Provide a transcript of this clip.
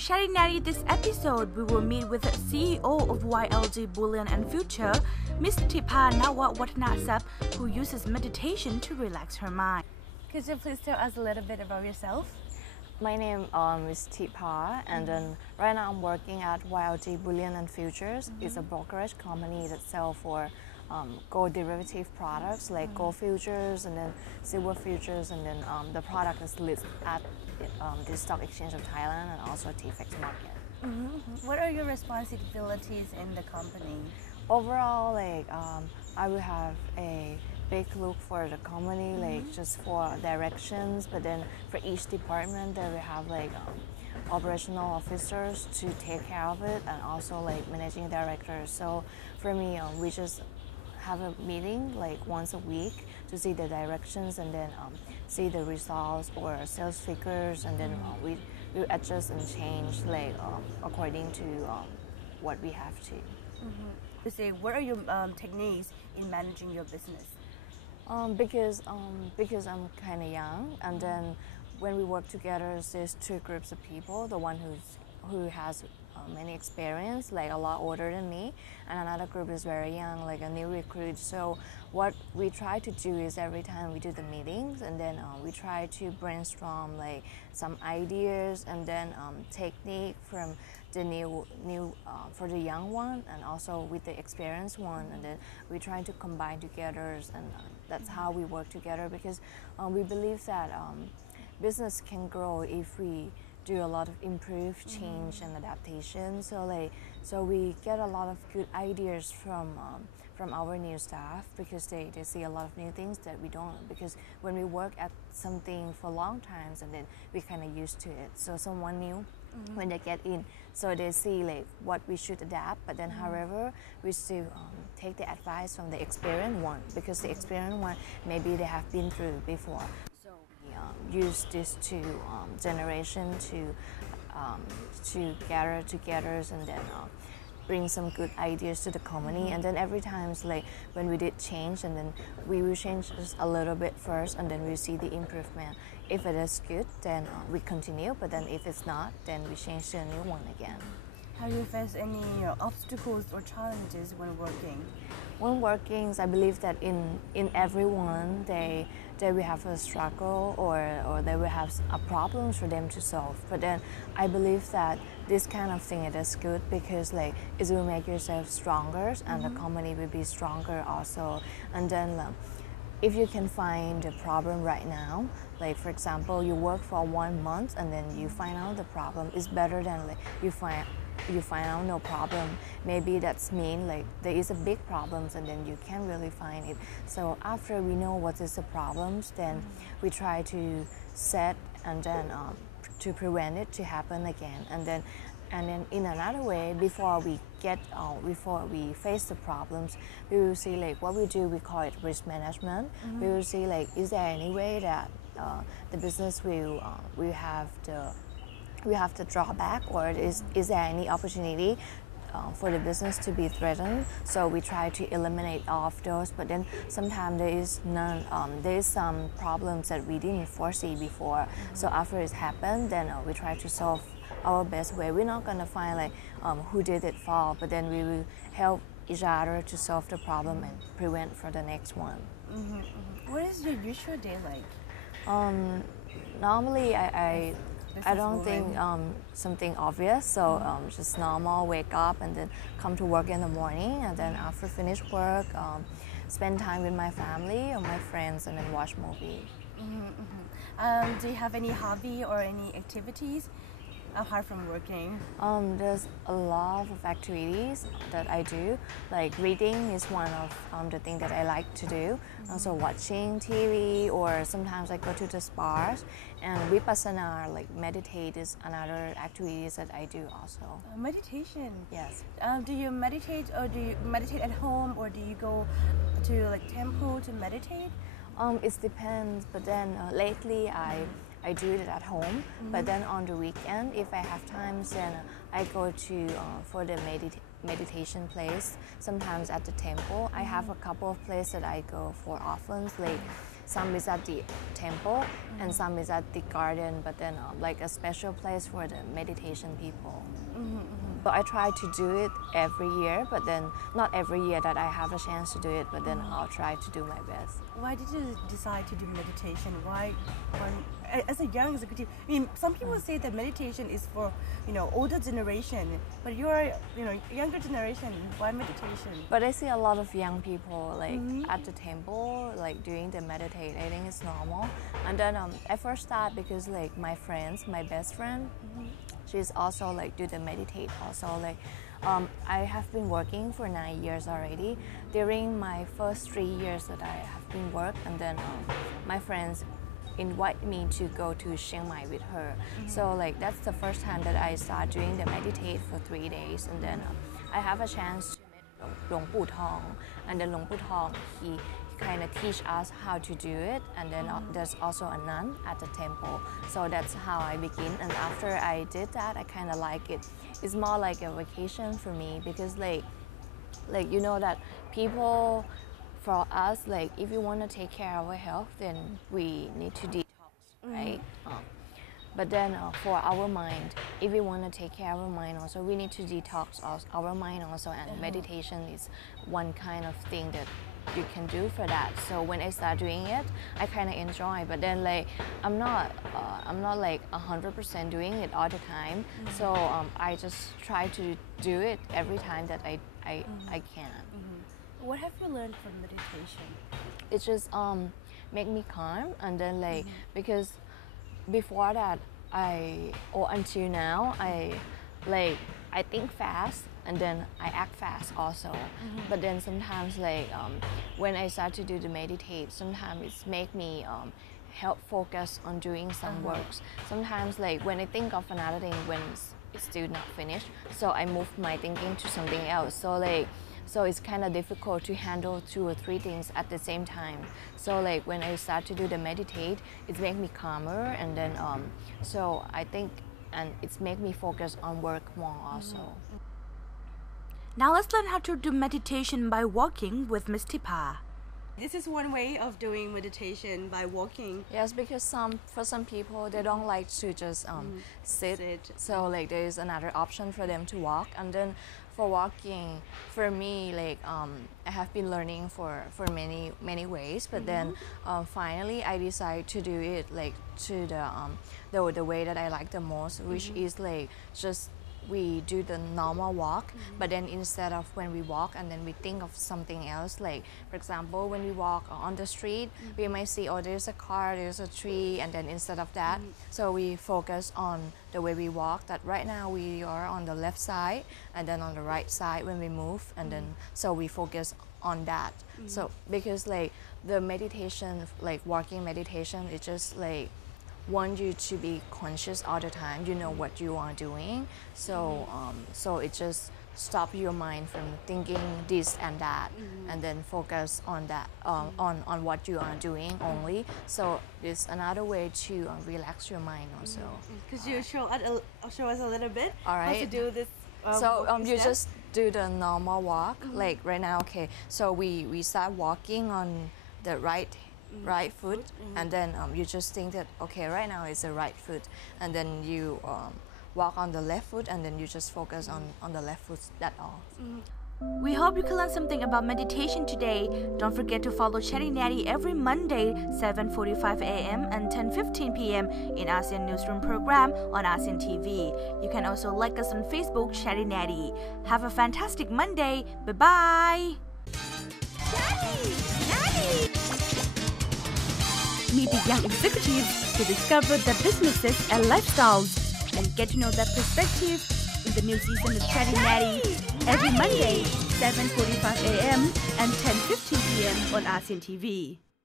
For Chatty Natty this episode, we will meet with the CEO of YLG Bullion&Futures, Ms.Tipa Nawawattanasub, who uses meditation to relax her mind. Could you please tell us a little bit about yourself? My name is Ms.Tipa, and then right now I'm working at YLG Bullion&Futures. It's a brokerage company that sells for gold derivative products like gold futures and then silver futures, and then the product is listed at the Stock Exchange of Thailand and also TFX market. What are your responsibilities in the company? Overall, I will have a big look for the company, just for directions, but then for each department there we have operational officers to take care of it, and also managing directors. So for me, we just have a meeting once a week to see the directions and then see the results or sales figures, and then we adjust and change according to what we have to. What are your techniques in managing your business? Because I'm kind of young, and then when we work together, there's two groups of people. The one who has many experience, a lot older than me, and another group is very young, a new recruit. So what we try to do is every time we do the meetings, and then we try to brainstorm some ideas and then technique from the new for the young one and also with the experienced one, and then we try to combine together, and that's how we work together, because we believe that business can grow if we do a lot of improve, change, and adaptation. So we get a lot of good ideas from our new staff, because they see a lot of new things that we don't, because when we work at something for long times, and then we kind of used to it. So someone new, when they get in, so they see what we should adapt, but then however we still take the advice from the experienced one, because the experienced one maybe they have been through before. So we use this two generation to gather together and then bring some good ideas to the company. And then every time when we did change, and then we will change just a little bit first, and then we see the improvement. If it is good, then we continue, but then if it's not, then we change to a new one again. Have you faced any obstacles or challenges when working? When working, I believe that in everyone they will have a struggle or they will have a problem for them to solve. But then I believe that this kind of thing, it is good, because it will make yourself stronger, and the company will be stronger also. And then if you can find the problem right now, for example, you work for 1 month and then you find out the problem, is better than you find out no problem. Maybe that's mean there is a big problems, and then you can't really find it. So after we know what is the problems, then we try to set and then to prevent it to happen again. And then in another way, before we face the problems, we will see what we do. We call it risk management. We will see is there any way that the business will have the drawback, or is there any opportunity for the business to be threatened? So we try to eliminate all of those, but then sometimes there is none. There is some problems that we didn't foresee before. So after it happened, then we try to solve our best way. We're not gonna find who did it for, but then we will help each other to solve the problem and prevent for the next one. What is your usual day like? Normally I don't think something obvious, so just normal, wake up and then come to work in the morning, and then after finish work, spend time with my family or my friends, and then watch movie. Do you have any hobby or any activities apart from working? There's a lot of activities that I do. Reading is one of the things that I like to do. Also watching TV, or sometimes I go to the spas. And vipassana, meditate, is another activities that I do also. Meditation? Yes. Do you meditate, or do you meditate at home, or do you go to temple to meditate? It depends, but then lately I do it at home, but then on the weekend, if I have time, then I go to for the meditation place, sometimes at the temple. I have a couple of places that I go for often, some is at the temple and some is at the garden, but then like a special place for the meditation people. So I try to do it every year, but then not every year that I have a chance to do it, but then I'll try to do my best. Why did you decide to do meditation? Why as a young executive? I mean, some people say that meditation is for, you know, older generation, but you're, you know, younger generation. Why meditation? But I see a lot of young people like at the temple, like doing the meditate. I think it's normal. And then I first started because like my friends, my best friend, she's also like do the meditate also. Like I have been working for 9 years already. During my first 3 years that I have been work, and then my friends invite me to go to Chiang Mai with her. So like that's the first time that I start doing the meditate for 3 days, and then I have a chance to meet Luang Pu Thong, and then Luang Pu Thong he kind of teach us how to do it, and then there's also a nun at the temple. So that's how I begin, and after I did that, I kind of like it. It's more like a vacation for me, because like you know that people, for us, like if you want to take care of our health, then we need to detox, right? But then for our mind, if we want to take care of our mind also, we need to detox our mind also, and meditation is one kind of thing that you can do for that. So when I start doing it, I kind of enjoy, but then like I'm not like 100% doing it all the time. So I just try to do it every time that I can. What have you learned from meditation? It just make me calm, and then like because before that until now I think fast, and then I act fast also. But then sometimes like when I start to do the meditate, sometimes it's make me help focus on doing some works. Sometimes like when I think of another thing when it's still not finished, so I move my thinking to something else. So it's kind of difficult to handle 2 or 3 things at the same time. So like when I start to do the meditate, it makes me calmer, and then so I think, and it's make me focus on work more also. Now let's learn how to do meditation by walking with Ms. Tipa. This is one way of doing meditation, by walking. Yes, because for some people they don't like to just sit. So like there is another option for them to walk. And then for walking, for me, like I have been learning for many ways, but then finally I decided to do it like to the way that I like the most, which is like just we do the normal walk, but then instead of when we walk and then we think of something else, like for example when we walk on the street, we might see, oh, there's a car, there's a tree, and then instead of that, so we focus on the way we walk, that right now we are on the left side, and then on the right side when we move, and then so we focus on that. So because like the meditation, like walking meditation, it just like want you to be conscious all the time, you know what you are doing, so so it just stop your mind from thinking this and that, and then focus on that, on what you are doing only. So it's another way to relax your mind also. Could you show us a little bit All right. how to do this? So you just do the normal walk, like right now. Okay, so we start walking on the right foot, and then you just think that okay, right now is the right foot, and then you walk on the left foot, and then you just focus on the left foot. That's all. We hope you can learn something about meditation today. Don't forget to follow Chatty Natty every Monday, 7:45 a.m. and 10:15 p.m. in ASEAN Newsroom program on ASEAN TV. You can also like us on Facebook, Chatty Natty. Have a fantastic Monday. Bye-bye. Meet the young executives to discover their businesses and lifestyles, and get to know their perspective in the new season of Chatty Natty every Monday, 7:45 a.m. and 10:15 p.m. on ASEAN TV.